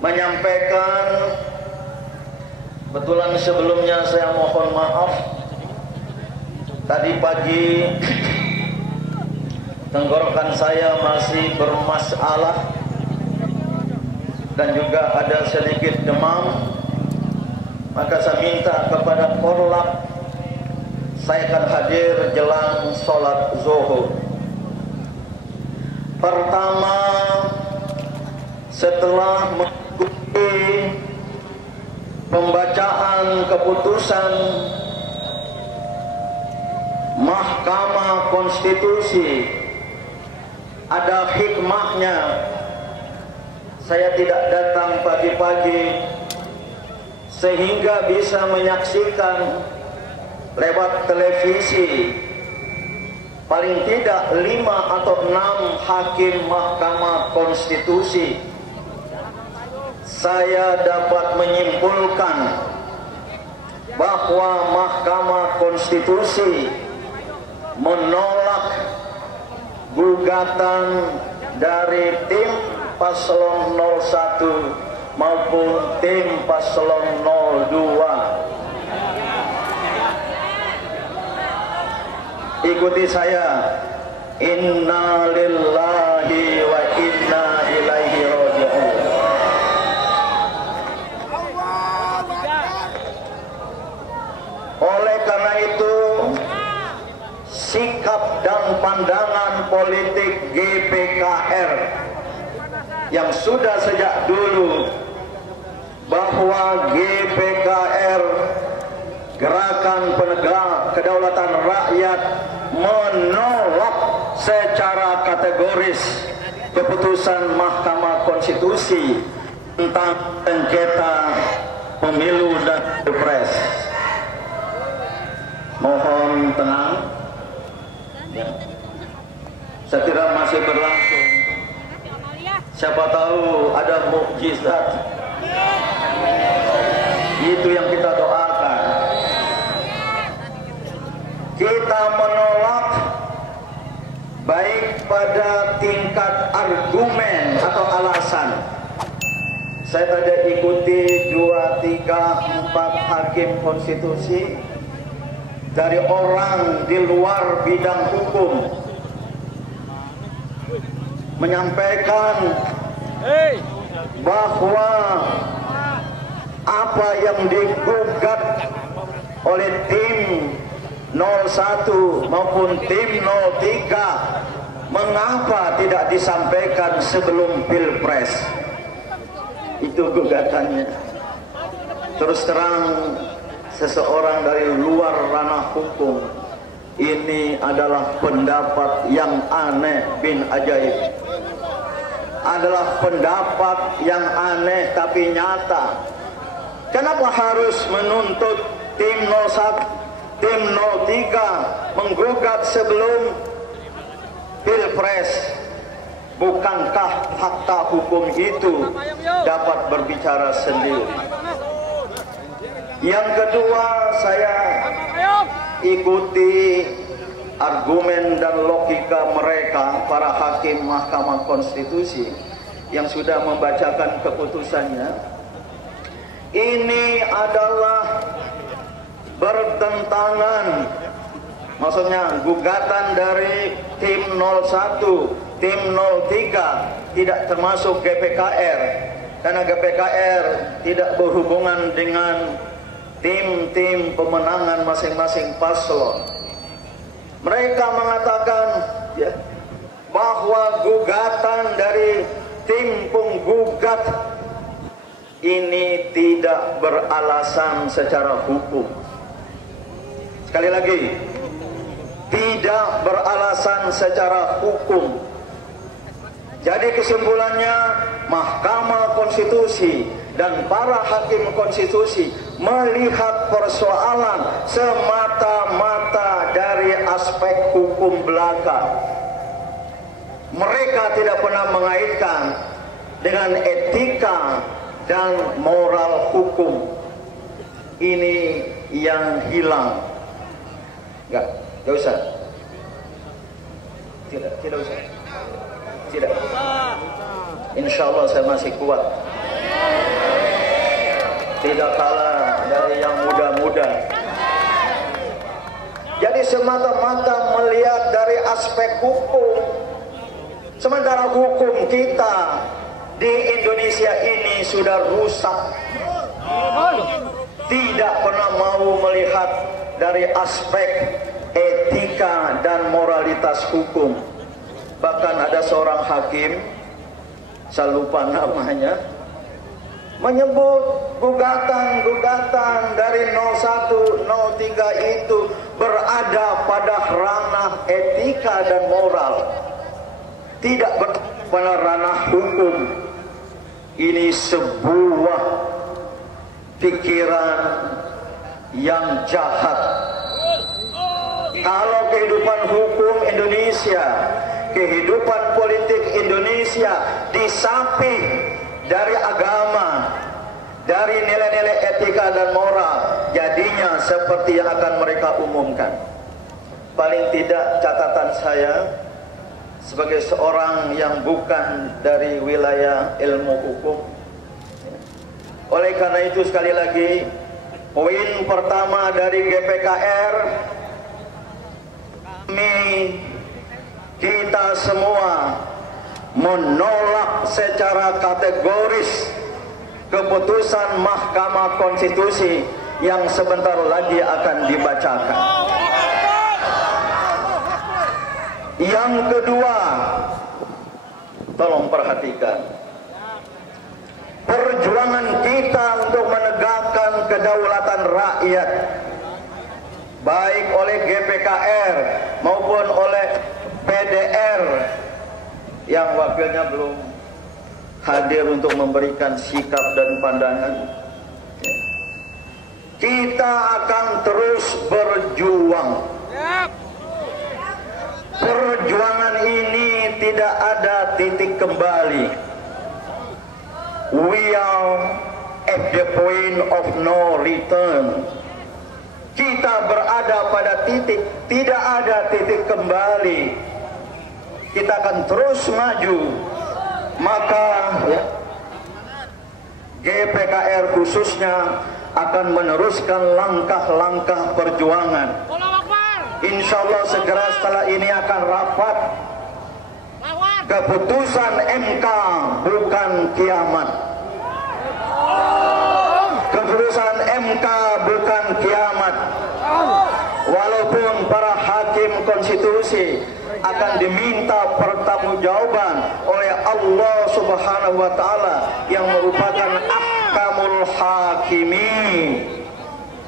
menyampaikan, kebetulan sebelumnya saya mohon maaf, tadi pagi tenggorokan saya masih bermasalah dan juga ada sedikit demam, maka saya minta kepada Korlap saya akan hadir jelang sholat zuhur. Pertama, setelah mengikuti pembacaan keputusan Mahkamah Konstitusi, ada hikmahnya saya tidak datang pagi-pagi sehingga bisa menyaksikan lewat televisi paling tidak 5 atau 6 hakim Mahkamah Konstitusi. Saya dapat menyimpulkan bahwa Mahkamah Konstitusi menolak gugatan dari tim paslon 01 maupun tim paslon 02. Ikuti saya. Inna lillahi wa inna ilaihi raji'un. Oleh karena itu, sikap dan pandangan politik GPKR yang sudah sejak dulu bahwa GPKR, Gerakan Penegak Kedaulatan Rakyat, menolak secara kategoris keputusan Mahkamah Konstitusi tentang sengketa pemilu dan pilpres. Mohon tenang. Ya. Saya kira masih berlangsung. Siapa tahu ada mukjizat. Itu yang kita doakan. Kita menolak baik pada tingkat argumen atau alasan. Saya tadi ikuti 2, 3, 4 hakim konstitusi dari orang di luar bidang hukum menyampaikan bahwa apa yang digugat oleh tim 01 maupun tim 03 mengapa tidak disampaikan sebelum pilpres. Itu gugatannya. Terus terang, seseorang dari luar ranah hukum, ini adalah pendapat yang aneh bin ajaib, adalah pendapat yang aneh tapi nyata. Kenapa harus menuntut tim 01, tim 03 menggugat sebelum pilpres? Bukankah fakta hukum itu dapat berbicara sendiri? Yang kedua, saya ikuti argumen dan logika mereka, para hakim Mahkamah Konstitusi yang sudah membacakan keputusannya. Ini adalah bertentangan, maksudnya gugatan dari tim 01, tim 03 tidak termasuk GPKR, karena GPKR tidak berhubungan dengan tim-tim pemenangan masing-masing paslon. Mereka mengatakan ya, bahwa gugatan dari tim penggugat ini tidak beralasan secara hukum. Sekali lagi, tidak beralasan secara hukum. Jadi kesimpulannya, Mahkamah Konstitusi dan para hakim konstitusi melihat persoalan semata-mata dari aspek hukum belaka. Mereka tidak pernah mengaitkan dengan etika dan moral hukum. Ini yang hilang. Enggak usah. Tidak usah. Tidak. Insya Allah saya masih kuat. Tidak kalah dari yang muda-muda. Jadi semata-mata melihat dari aspek hukum, sementara hukum kita di Indonesia ini sudah rusak. Tidak pernah mau melihat dari aspek etika dan moralitas hukum. Bahkan ada seorang hakim, saya lupa namanya, menyebut gugatan-gugatan dari 01, 03 itu berada pada ranah etika dan moral, tidak pada ranah hukum. Ini sebuah pikiran yang jahat. Kalau kehidupan hukum Indonesia, kehidupan politik Indonesia disamping dari agama, dari nilai-nilai etika dan moral, jadinya seperti yang akan mereka umumkan. Paling tidak catatan saya sebagai seorang yang bukan dari wilayah ilmu hukum. Oleh karena itu sekali lagi, poin pertama dari GPKR, kita semua menolak secara kategoris keputusan Mahkamah Konstitusi yang sebentar lagi akan dibacakan. Yang kedua, tolong perhatikan, perjuangan kita untuk menegakkan kedaulatan rakyat, baik oleh GPKR maupun oleh PDR yang wakilnya belum hadir untuk memberikan sikap dan pandangan. Kita akan terus berjuang. Perjuangan ini tidak ada titik kembali. We are at the point of no return. Kita berada pada titik, tidak ada titik kembali. Kita akan terus maju. Maka GPKR khususnya akan meneruskan langkah-langkah perjuangan. Insya Allah segera setelah ini akan rapat. Keputusan MK bukan kiamat. Keputusan MK bukan kiamat. Walaupun para hakim konstitusi akan diminta pertanggungjawaban oleh Allah Subhanahu wa taala yang merupakan ahkamul hakimin.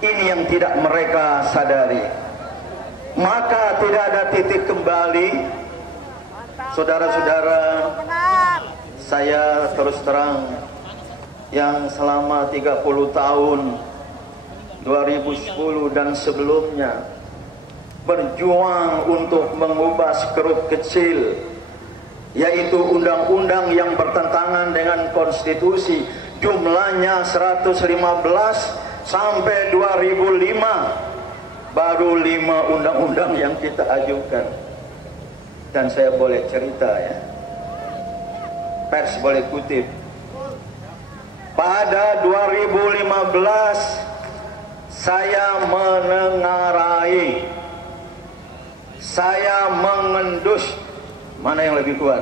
Ini yang tidak mereka sadari. Maka tidak ada titik kembali. Saudara-saudara, saya terus terang yang selama 30 tahun 2010 dan sebelumnya berjuang untuk mengubah skrup kecil, yaitu undang-undang yang bertentangan dengan konstitusi, jumlahnya 115 sampai 2005 baru 5 undang-undang yang kita ajukan. Dan saya boleh cerita ya, pers boleh kutip, pada 2015 saya menengarai, saya mengendus. Mana yang lebih kuat?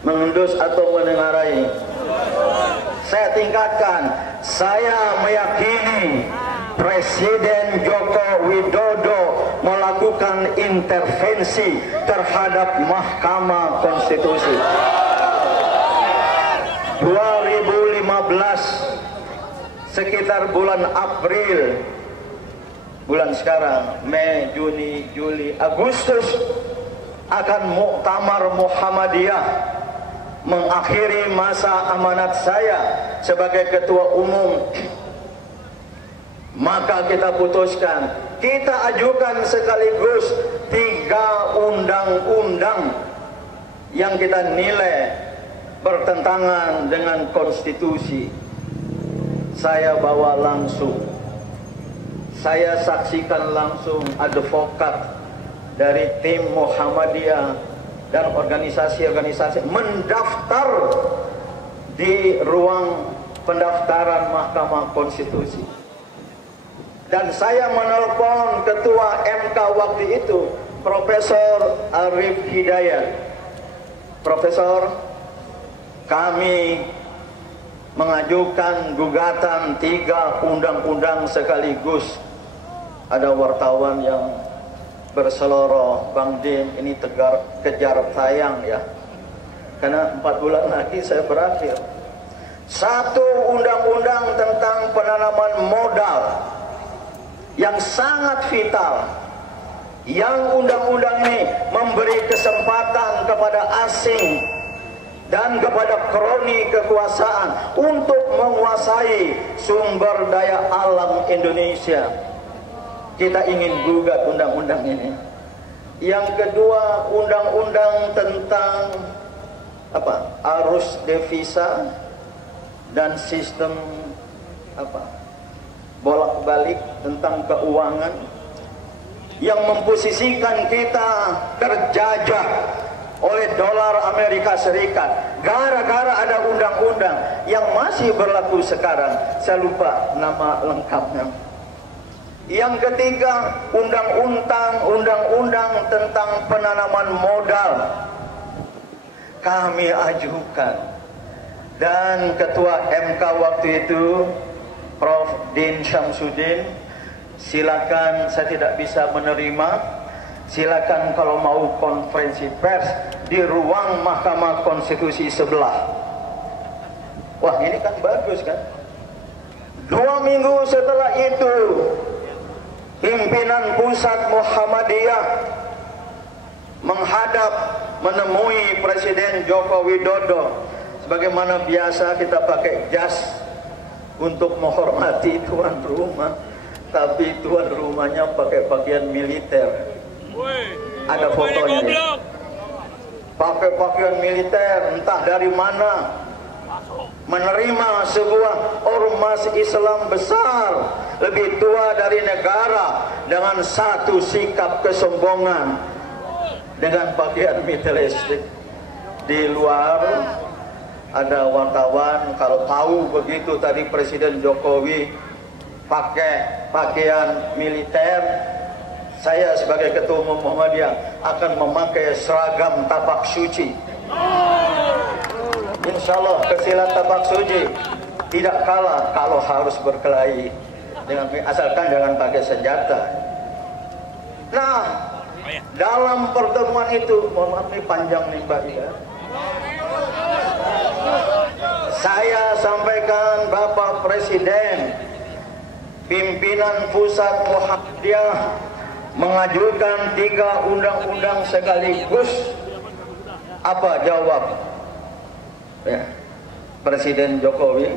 Mengendus atau menengarai? Saya tingkatkan. Saya meyakini Presiden Joko Widodo melakukan intervensi terhadap Mahkamah Konstitusi. 2015 sekitar bulan April, bulan sekarang Mei, Juni, Juli, Agustus akan muktamar Muhammadiyah mengakhiri masa amanat saya sebagai ketua umum. Maka kita putuskan, kita ajukan sekaligus 3 undang-undang yang kita nilai bertentangan dengan konstitusi. Saya bawa langsung, saya saksikan langsung advokat dari tim Muhammadiyah dan organisasi-organisasi mendaftar di ruang pendaftaran Mahkamah Konstitusi. Dan saya menelpon ketua MK waktu itu, Profesor Arif Hidayat. Profesor, kami mengajukan gugatan 3 undang-undang sekaligus. Ada wartawan yang berseloroh, Bang Din, ini kejar tayang ya, karena 4 bulan lagi saya berakhir. 1 undang-undang tentang penanaman modal yang sangat vital, yang undang-undang ini memberi kesempatan kepada asing dan kepada kroni kekuasaan untuk menguasai sumber daya alam Indonesia. Kita ingin gugat undang-undang ini. Yang kedua, undang-undang tentang arus devisa dan sistem bolak-balik tentang keuangan yang memposisikan kita terjajah oleh dolar Amerika Serikat gara-gara ada undang-undang yang masih berlaku sekarang. Saya lupa nama lengkapnya. Yang ketiga, undang-undang tentang penanaman modal kami ajukan, dan ketua MK waktu itu Prof. Din Syamsuddin, silakan, saya tidak bisa menerima, silakan kalau mau konferensi pers di ruang Mahkamah Konstitusi sebelah. Wah, ini kan bagus kan. 2 minggu setelah itu, pimpinan pusat Muhammadiyah menghadap menemui Presiden Joko Widodo. Sebagaimana biasa kita pakai jas untuk menghormati tuan rumah, tapi tuan rumahnya pakai pakaian militer. Ada fotonya ya. Pakai pakaian militer, entah dari mana, menerima sebuah ormas Islam besar lebih tua dari negara dengan satu sikap kesombongan dengan pakaian militeristik. Di luar ada wartawan, kalau tahu begitu tadi Presiden Jokowi pakai pakaian militer, saya sebagai Ketua Umum Muhammadiyah akan memakai seragam tapak suci. Insya Allah kesilat tapak suci tidak kalah kalau harus berkelahi dengan, asalkan jangan pakai senjata. Nah, dalam pertemuan itu, mohon maaf ini panjang nih Mbak Ida, saya sampaikan Bapak Presiden, pimpinan pusat Muhammadiyah mengajukan 3 undang-undang sekaligus. Apa jawab ya, Presiden Jokowi?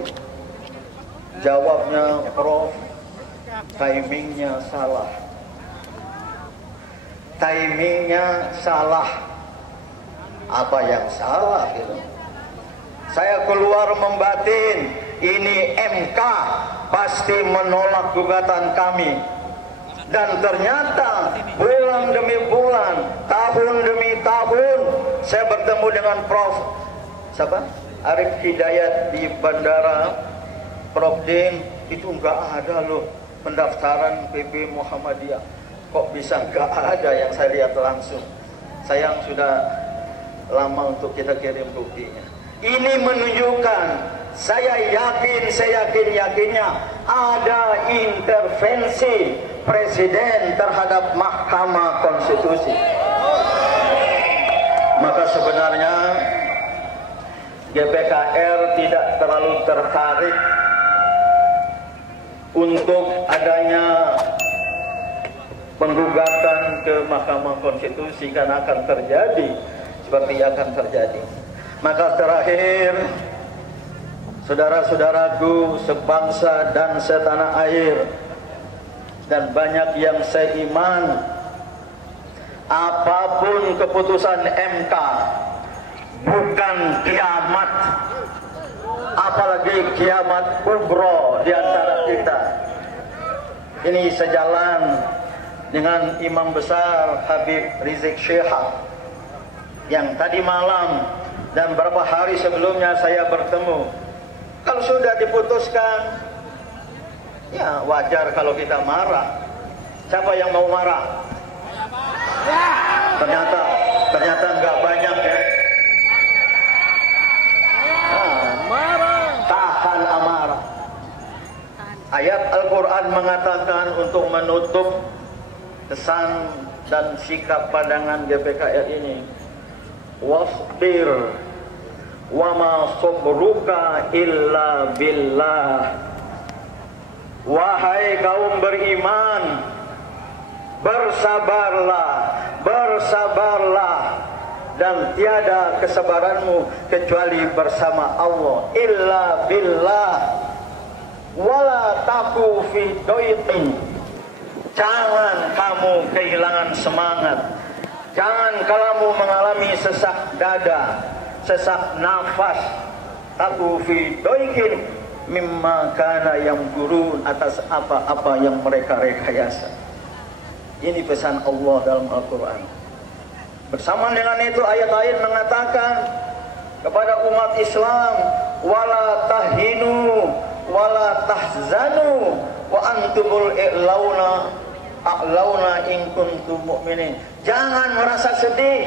Jawabnya, Prof, timingnya salah. Timingnya salah. Apa yang salah gitu? Saya keluar membatin, ini MK pasti menolak gugatan kami. Dan ternyata bulan demi bulan, tahun demi tahun, saya bertemu dengan Prof. Arif Hidayat di bandara. Prof Din, itu nggak ada loh pendaftaran PP Muhammadiyah. Kok bisa nggak ada yang saya lihat langsung? Sayang sudah lama untuk kita kirim buktinya. Ini menunjukkan, saya yakinnya ada intervensi Presiden terhadap Mahkamah Konstitusi. Maka sebenarnya GPKR tidak terlalu tertarik untuk adanya penggugatan ke Mahkamah Konstitusi, karena akan terjadi seperti akan terjadi. Maka terakhir, saudara-saudaraku sebangsa dan setanah air, dan banyak yang seiman, apapun keputusan MK bukan kiamat, apalagi kiamat kubro di antara kita. Ini sejalan dengan Imam Besar Habib Rizik Syihab yang tadi malam dan beberapa hari sebelumnya saya bertemu. Kalau sudah diputuskan, ya wajar kalau kita marah. Siapa yang mau marah? Ternyata nggak banyak ya. Tahan amarah. Ayat Al-Quran mengatakan untuk menutup kesan dan sikap pandangan GPKR ini, wasbir wa ma sabruka illa billah. Wahai kaum beriman, bersabarlah dan tiada kesabaranmu kecuali bersama Allah. Illa billah wala taku fi doitin. Jangan kamu kehilangan semangat, jangan kamu mengalami sesak dada, sesak nafas. Taku fi doitin mimma kana yang gurun, atas apa-apa yang mereka rekayasa. Ini pesan Allah dalam Al-Quran. Bersama dengan itu ayat-ayat mengatakan kepada umat Islam, wala tahinu wala tahzanu wa antumul a'launa in kuntum mu'minin. Jangan merasa sedih,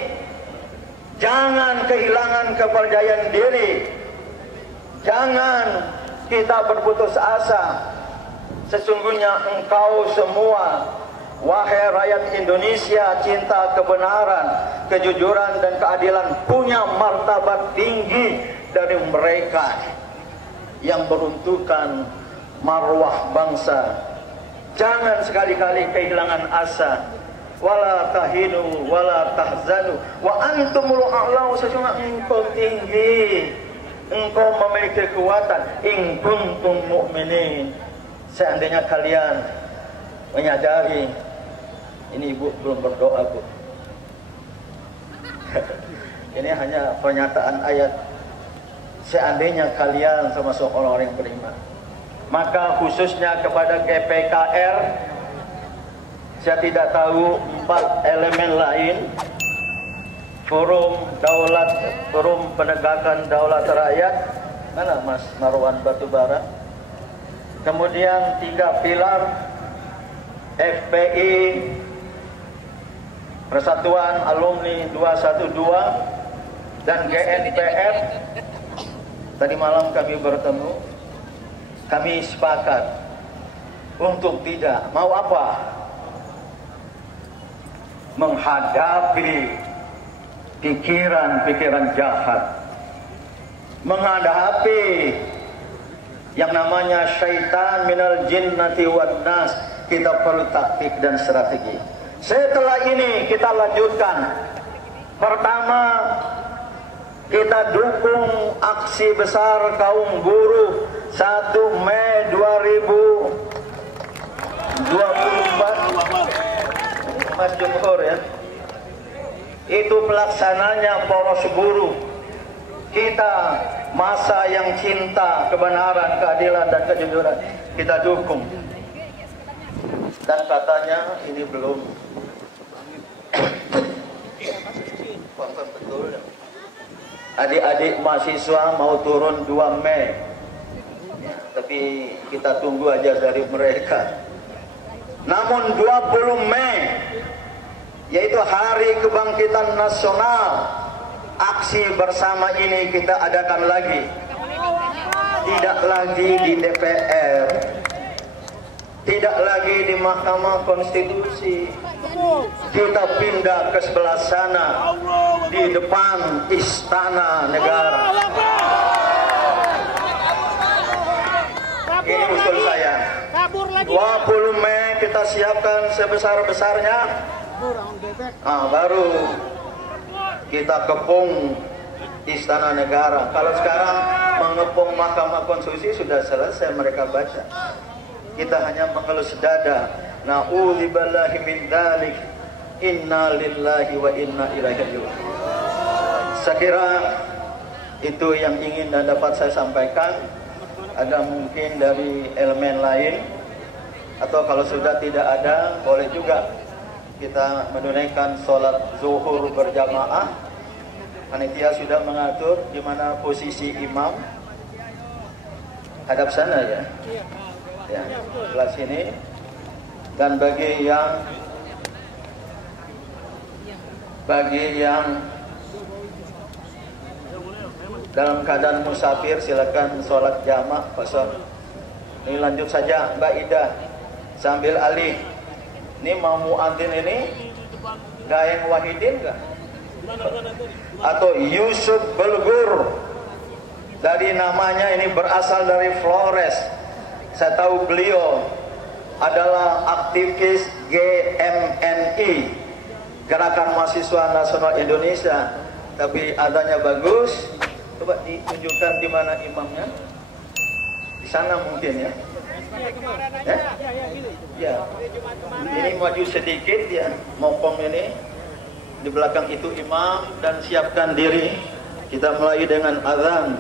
jangan kehilangan kepercayaan diri, jangan kita berputus asa. Sesungguhnya engkau semua, wahai rakyat Indonesia, cinta kebenaran, kejujuran dan keadilan, punya martabat tinggi dari mereka yang meruntuhkan marwah bangsa. Jangan sekali-kali kehilangan asa. Wala tahinu wala tahzanu wa antumul a'lau. Sesungguhnya engkau tinggi, engkau memiliki kekuatan. In kuntum mu'minin. Seandainya kalian menyadari. Ini ibu belum berdoa, Bu. Ini hanya pernyataan ayat. Seandainya kalian termasuk orang-orang yang beriman. Maka khususnya kepada GPKR, saya tidak tahu 4 elemen lain. Forum Penegakan Daulat Rakyat, mana Mas Marwan Batubara. Kemudian 3 pilar, FPI, Persatuan Alumni 212, dan GNPF. Tadi malam kami bertemu, kami sepakat untuk tidak mau apa? Menghadapi pikiran-pikiran jahat, menghadapi yang namanya syaitan minal jinnati wan nas. Kita perlu taktik dan strategi. Setelah ini kita lanjutkan. Pertama, kita dukung aksi besar kaum buruh 1 Mei 2024. Mas Jumhur ya. Itu pelaksananya poros buruh. Kita masa yang cinta kebenaran, keadilan dan kejujuran, kita dukung. Dan katanya ini belum betul. Adik-adik mahasiswa mau turun 2 Mei. Tapi kita tunggu aja dari mereka. Namun 20 Mei, yaitu Hari Kebangkitan Nasional, aksi bersama ini kita adakan lagi. Tidak lagi di DPR, tidak lagi di Mahkamah Konstitusi. Kita pindah ke sebelah sana, di depan Istana Negara. Ini usul saya. 20 Mei kita siapkan sebesar-besarnya. Baru kita kepung Istana Negara. Kalau sekarang mengepung Mahkamah Konstitusi sudah selesai mereka baca. Kita hanya mengelus dada. Na'udzubillahi min dzalik. Inna lillahi wa inna ilaihi raji'un. Saya kira itu yang ingin dan dapat saya sampaikan. Ada mungkin dari elemen lain, atau kalau sudah tidak ada, boleh juga kita menunaikan sholat zuhur berjamaah Panitia sudah mengatur di mana posisi imam. Hadap sana ya. Ya, sebelah sini. Dan bagi yang dalam keadaan musafir silakan sholat jamak kosong. Ini lanjut saja Mbak Ida sambil alih. Ini mau muadzin ini Daeng Wahidin enggak? Atau Yusuf Belgur. Dari namanya ini berasal dari Flores. Saya tahu beliau adalah aktivis GMNI, Gerakan Mahasiswa Nasional Indonesia. Tapi adanya bagus. Coba ditunjukkan di mana imamnya. Di sana mungkin ya. Ya. Ini maju sedikit ya, mokong ini. Di belakang itu imam dan siapkan diri. Kita mulai dengan azan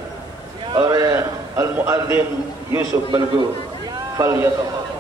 oleh Al-Muadzin Yusuf Belgur. Fal yatafadhal.